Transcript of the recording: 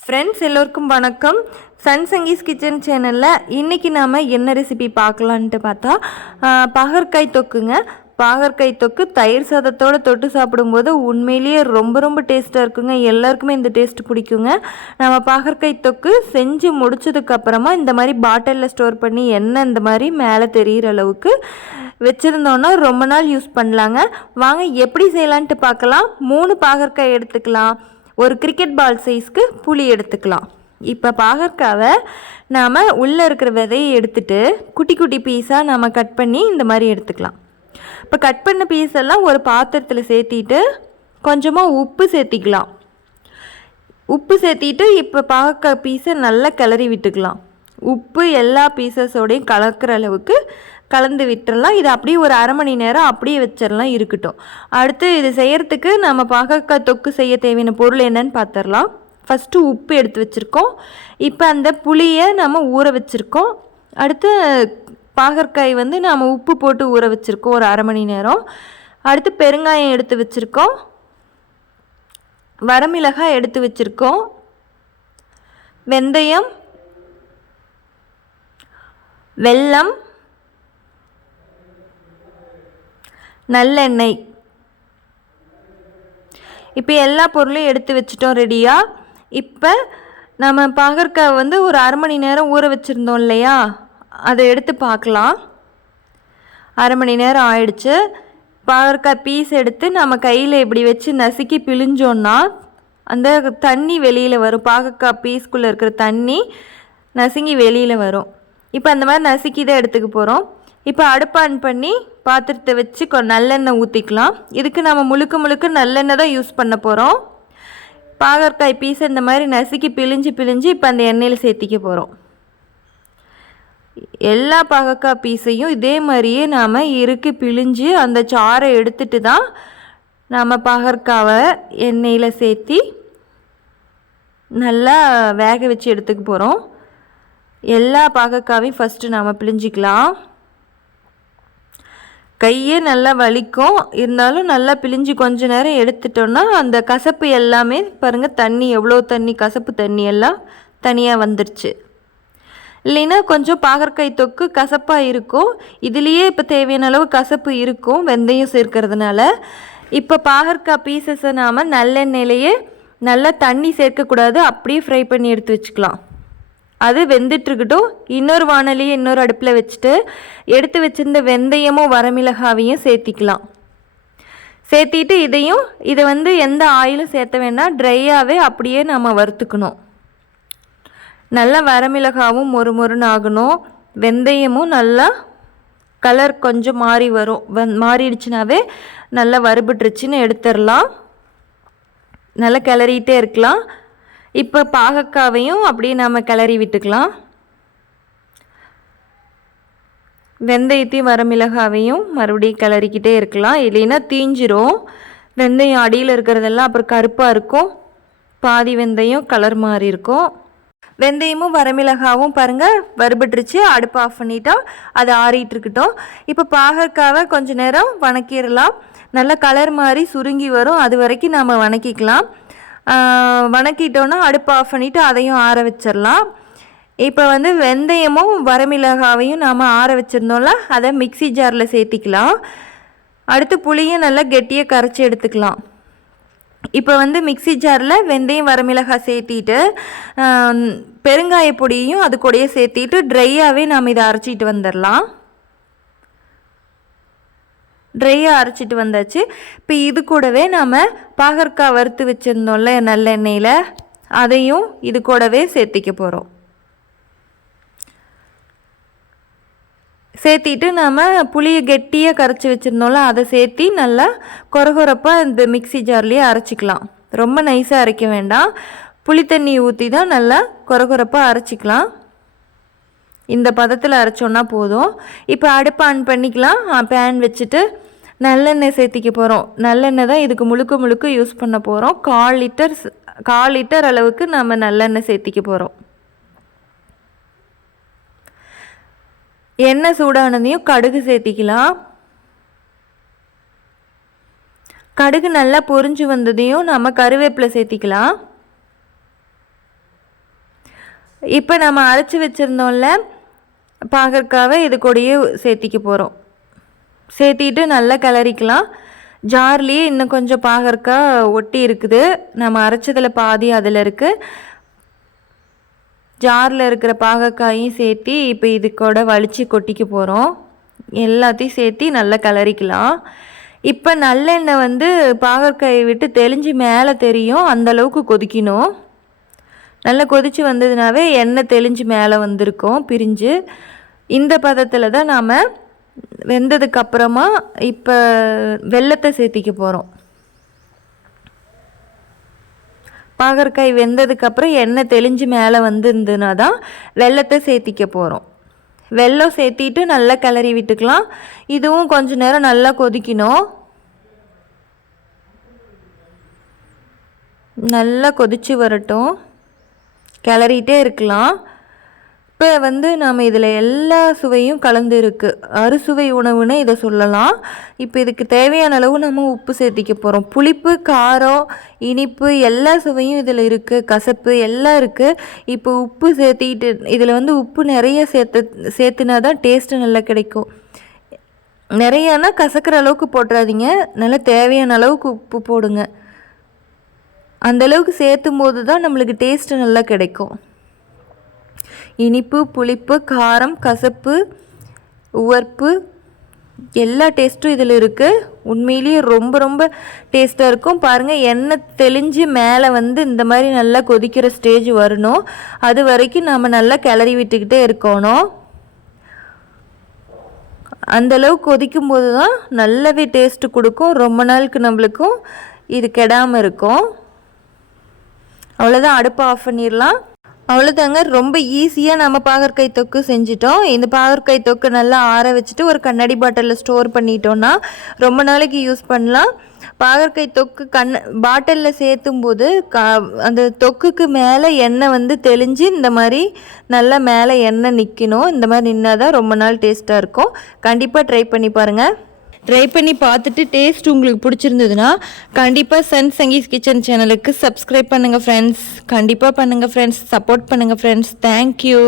Friends எல்லோருக்கும் வணக்கம். Sun Sanghis kitchen சேனலில் இன்றைக்கி நாம் என்ன ரெசிபி பார்க்கலான்ட்டு பார்த்தா பாகற்காய் தொக்குங்க. பாகற்காய் தொக்கு தயிர் சாதத்தோடு தொட்டு சாப்பிடும்போது உண்மையிலேயே ரொம்ப டேஸ்ட்டாக இருக்குங்க. எல்லாருக்குமே இந்த டேஸ்ட் பிடிக்குங்க. நம்ம பாகற்காய் தொக்கு செஞ்சு முடிச்சதுக்கப்புறமா இந்த மாதிரி பாட்டிலில் ஸ்டோர் பண்ணி எண்ணெய் இந்த மாதிரி மேலே தெரிகிற அளவுக்கு வச்சுருந்தோன்னா ரொம்ப நாள் யூஸ் பண்ணலாங்க. வாங்க எப்படி செய்யலான்ட்டு பார்க்கலாம். 3 பாகற்காய் எடுத்துக்கலாம். ஒரு கிரிக்கெட் பால் சைஸ்க்கு புளி எடுத்துக்கலாம். இப்போ பாகற்காவை நாம் உள்ளே இருக்கிற விதையை எடுத்துட்டு குட்டி குட்டி பீஸாக நாம் கட் பண்ணி இந்த மாதிரி எடுத்துக்கலாம். இப்போ கட் பண்ண பீஸெல்லாம் ஒரு பாத்திரத்தில் சேர்த்திட்டு கொஞ்சமாக உப்பு சேர்த்திக்கலாம். உப்பு சேர்த்திட்டு இப்போ பாகற்காய் பீஸை நல்லா கிளறி விட்டுக்கலாம். உப்பு எல்லா பீசஸோடையும் கலக்கிற அளவுக்கு கலந்து விட்டுடலாம். இது அப்படியே ஒரு அரை மணி நேரம் அப்படியே வச்சிடலாம், இருக்கட்டும். அடுத்து இது செய்கிறதுக்கு நம்ம பாகற்காய் தொக்கு செய்ய தேவையான பொருள் என்னன்னு பார்த்துடலாம். ஃபஸ்ட்டு உப்பு எடுத்து வச்சுருக்கோம். இப்போ அந்த புளியை நம்ம ஊற வச்சுருக்கோம். அடுத்து பாகற்காய் நாம் உப்பு போட்டு ஊற வச்சுருக்கோம் ஒரு அரை மணி நேரம். அடுத்து பெருங்காயம் எடுத்து வச்சுருக்கோம். வரமிளகாய் எடுத்து வச்சுருக்கோம். வெந்தயம், வெல்லம், நல்லெண்ணெய். இப்போ எல்லா பொருளையும் எடுத்து வச்சிட்டோம் ரெடியாக. இப்போ நம்ம பாகற்காய் ஒரு அரை மணி நேரம் ஊற வச்சுருந்தோம் இல்லையா, அதை எடுத்து பார்க்கலாம். அரை மணி நேரம் ஆயிடுச்சு. பாகற்காய் பீஸ் எடுத்து நம்ம கையில் இப்படி வச்சு நசுக்கி பிழிஞ்சோன்னா அந்த தண்ணி வெளியில் வரும். பாகற்காய் பீஸ்குள்ளே இருக்கிற தண்ணி நசுங்கி வெளியில் வரும். இப்போ அந்த மாதிரி நசுக்கி தான் எடுத்துக்க போகிறோம். இப்போ அடுப்பு ஆன் பண்ணி பாத்திரத்தை வச்சு நல்லெண்ணெய் ஊற்றிக்கலாம். இதுக்கு நம்ம முழுக்க நல்லெண்ணெய் தான் யூஸ் பண்ண போகிறோம். பாகற்காய் பீஸை இந்த மாதிரி நசுக்கி பிழிஞ்சு இப்போ அந்த எண்ணெயில் சேர்த்திக்க போகிறோம். எல்லா பாகற்காய் பீஸையும் இதே மாதிரியே நாம் இறுக்கி பிழிஞ்சு அந்த சாறை எடுத்துட்டு தான் நாம் பாகற்காவை எண்ணெயில் சேர்த்தி நல்லா வேக வச்சு எடுத்துக்க போகிறோம். எல்லா பாகற்காவையும் ஃபஸ்ட்டு நாம் பிழிஞ்சிக்கலாம். கையே நல்லா வலிக்கும், இருந்தாலும் நல்லா பிழிஞ்சு கொஞ்ச நேரம் எடுத்துட்டோன்னா அந்த கசப்பு எல்லாமே பாருங்கள், தண்ணி எவ்வளோ தண்ணி, கசப்பு தண்ணி எல்லாம் தனியாக வந்துடுச்சு. இல்லைன்னா கொஞ்சம் பாகற்காய் தொக்கு கசப்பாக இருக்கும். இதுலேயே இப்போ தேவையான அளவு கசப்பு இருக்கும் வெந்தயம் சேர்க்கறதுனால. இப்போ பாகற்காய் பீசஸை நாம் நல்லெண்ணெயிலேயே நல்லா தண்ணி சேர்க்கக்கூடாது, அப்படியே ஃப்ரை பண்ணி எடுத்து வச்சுக்கலாம். அது வெந்துட்டுருக்கட்டும். இன்னொரு வானலியை இன்னொரு அடுப்பில் வச்சுட்டு எடுத்து வச்சுருந்த வெந்தயமும் வரமிளகாவையும் சேர்த்திக்கலாம். சேர்த்திட்டு இதை எந்த ஆயிலும் சேர்த்த வேண்டாம், ட்ரையாகவே அப்படியே நம்ம வறுத்துக்கணும். நல்லா வரமிளகாவும் மொறுமொறுன்னு ஆகணும். வெந்தயமும் நல்லா கலர் கொஞ்சம் மாறி வரும். மாறிடுச்சுனாவே நல்லா வறுபட்டுருச்சுன்னு எடுத்துடலாம். நல்லா கிளறிட்டே இருக்கலாம். இப்போ பாகற்காவையும் அப்படியே நம்ம கிளறி விட்டுக்கலாம். வெந்தயத்தையும் வரமிளகாவையும் மறுபடியும் கிளறிக்கிட்டே இருக்கலாம், இல்லைன்னா தீஞ்சிரும். வெந்தயம் அடியில் இருக்கிறதெல்லாம் அப்புறம் கருப்பாக இருக்கும், பாதி வெந்தயம் கலர் மாறி இருக்கும். வெந்தயமும் வரமிளகாவும் பாருங்கள் வறுபட்டுருச்சு. அடுப்பு ஆஃப் பண்ணிட்டா அது ஆறிட்டு இருக்கட்டும். இப்போ பாகற்காவை கொஞ்சம் நேரம் வணக்கிடலாம். நல்லா கலர் மாறி சுருங்கி வரும், அது வரைக்கும் நாம் வணக்கிக்கலாம். வணக்கிட்டோன்னா அடுப்பு ஆஃப் பண்ணிவிட்டு அதையும் ஆற வச்சிடலாம். இப்போ வெந்தயமும் வரமிளகாவையும் நாம் ஆற வச்சுருந்தோம்ல, அதை மிக்சி ஜாரில் சேர்த்திக்கலாம். அடுத்து புளியும் நல்லா கெட்டியாக கரைச்சி எடுத்துக்கலாம். இப்போ மிக்சி ஜாரில் வெந்தயம் வரமிளகாய் சேர்த்திட்டு பெருங்காய பொடியையும் அது கூடயே சேர்த்திட்டு ட்ரையாகவே நாம் இதை அரைச்சிட்டு வந்துடலாம். ட்ரையாக அரைச்சிட்டு வந்தாச்சு. இப்போ இது கூடவே நாம் பாகற்காய் வறுத்து வச்சுருந்தோம்ல நல்லெண்ணெயில், அதையும் இது கூடவே சேர்த்திக்க போகிறோம். சேர்த்திட்டு நாம் புளியை கெட்டியாக கரைச்சி வச்சுருந்தோம்ல, அதை சேர்த்தி நல்லா கொரகொரப்பாக இந்த மிக்சி ஜார்லேயே அரைச்சிக்கலாம். ரொம்ப நைஸாக அரைக்க வேண்டாம், புளி தண்ணி ஊற்றி தான் நல்லா கொரகொரப்பாக அரைச்சிக்கலாம். இந்த பதத்தில் அரைச்சோன்னா போதும். இப்போ அடுப்பு ஆன் பண்ணிக்கலாம். பேன் வச்சுட்டு நல்லெண்ணெய் சேர்த்திக்க போகிறோம். நல்லெண்ணெய் தான் இதுக்கு முழுக்க யூஸ் பண்ண போகிறோம். 1/4 லிட்டர் அளவுக்கு நம்ம நல்லெண்ணெய் சேர்த்திக்க போகிறோம். எண்ணெய் சூடானதையும் கடுகு சேர்த்திக்கலாம். கடுகு நல்லா பொரிஞ்சு வந்ததையும் நம்ம கருவேப்பிலை சேர்த்திக்கலாம். இப்போ நம்ம அரைச்சி வச்சுருந்தோம்ல பாகற்காவை இது கூடயே சேர்த்திக்க போகிறோம். சேர்த்திட்டு நல்லா கிளறிக்கலாம். ஜார்லேயே இன்னும் கொஞ்சம் பாகற்காய் ஒட்டி இருக்குது, நம்ம அரைச்சதில் பாதி அதில் இருக்குது. ஜாரில் இருக்கிற பாகற்காயும் சேர்த்தி இப்போ இது கூட வலித்து கொட்டிக்க போகிறோம். எல்லாத்தையும் சேர்த்தி நல்லா கிளறிக்கலாம். இப்போ நல்லெண்ணெய் வந்து பாகற்காயை விட்டு தெளிஞ்சு மேலே தெரியும், அந்தளவுக்கு கொதிக்கணும். நல்லா கொதித்து வந்ததுனாவே எண்ணெய் தெளிஞ்சு மேலே வந்திருக்கும் பிரிஞ்சு. இந்த பதத்தில் தான் நாம் வெந்ததுக்கப்புறமா இப்போ வெல்லத்தை சேர்த்திக்க போகிறோம். பாகற்காய் வெந்ததுக்கப்புறம் எண்ணெய் தெளிஞ்சு மேலே வந்துருந்துன்னா தான் வெல்லத்தை சேர்த்திக்க போகிறோம். வெல்லம் சேர்த்திட்டு நல்லா கிளறி விட்டுக்கலாம். இதுவும் கொஞ்ச நேரம் நல்லா கொதிக்கணும். நல்லா கொதித்து வரட்டும், கிளறிட்டே இருக்கலாம். இப்போ வந்து நாம் இதில் எல்லா சுவையும் கலந்து இருக்குது, அறுசுவை உணவுன்னு இதை சொல்லலாம். இப்போ இதுக்கு தேவையான அளவு நம்ம உப்பு சேர்த்திக்க போகிறோம். புளிப்பு, காரம், இனிப்பு எல்லா சுவையும் இதில் இருக்குது, கசப்பு எல்லாம் இருக்குது. இப்போ உப்பு சேர்த்திக்கிட்டு இதில் வந்து உப்பு நிறைய சேர்த்துனா தான் டேஸ்ட்டு நல்லா கிடைக்கும். நிறையானா கசக்கிற அளவுக்கு போட்டுறாதீங்க, நல்லா தேவையான அளவுக்கு உப்பு போடுங்க. அந்தளவுக்கு சேர்த்தும் போது தான் நம்மளுக்கு டேஸ்ட்டு நல்லா கிடைக்கும். இனிப்பு, புளிப்பு, காரம், கசப்பு, உவர்ப்பு எல்லா டேஸ்ட்டும் இதில் இருக்குது. உண்மையிலேயே ரொம்ப ரொம்ப டேஸ்ட்டாக இருக்கும். பாருங்கள், எண்ணெய் தெளிஞ்சு மேலே வந்து இந்த மாதிரி நல்லா கொதிக்கிற ஸ்டேஜ் வரணும். அது வரைக்கும் நம்ம நல்லா கிளறி விட்டுக்கிட்டே இருக்கணும். அந்தளவு கொதிக்கும் போது தான் நல்லாவே டேஸ்ட்டு கொடுக்கும். ரொம்ப நாளுக்கு நம்மளுக்கும் இது கெடாமல் இருக்கும். அவ்வளோதான், அடுப்பை ஆஃப் பண்ணிடலாம். அவ்வளோதாங்க, ரொம்ப ஈஸியாக நம்ம பாகற்காய் தொக்கு செஞ்சிட்டோம். இந்த பாகற்காய் தொக்கு நல்லா ஆற வச்சுட்டு ஒரு கண்ணாடி பாட்டிலில் ஸ்டோர் பண்ணிட்டோன்னா ரொம்ப நாளைக்கு யூஸ் பண்ணலாம். பாகற்காய் தொக்கு பாட்டிலில் சேர்த்தும் போது அந்த தொக்குக்கு மேலே எண்ணெய் வந்து தெளிஞ்சு இந்த மாதிரி நல்லா மேலே எண்ணெய் நிற்கணும். இந்த மாதிரி நின்னா தான் ரொம்ப நாள் டேஸ்ட்டாக இருக்கும். கண்டிப்பாக ட்ரை பண்ணி பாருங்கள். ட்ரை பண்ணி பார்த்துட்டு டேஸ்ட் உங்களுக்கு பிடிச்சிருந்ததுன்னா கண்டிப்பாக சன் சங்கீஸ் கிச்சன் சேனலுக்கு சப்ஸ்கிரைப் பண்ணுங்கள் ஃப்ரெண்ட்ஸ். கண்டிப்பாக பண்ணுங்கள் ஃப்ரெண்ட்ஸ், சப்போர்ட் பண்ணுங்கள் ஃப்ரெண்ட்ஸ். தேங்க்யூ.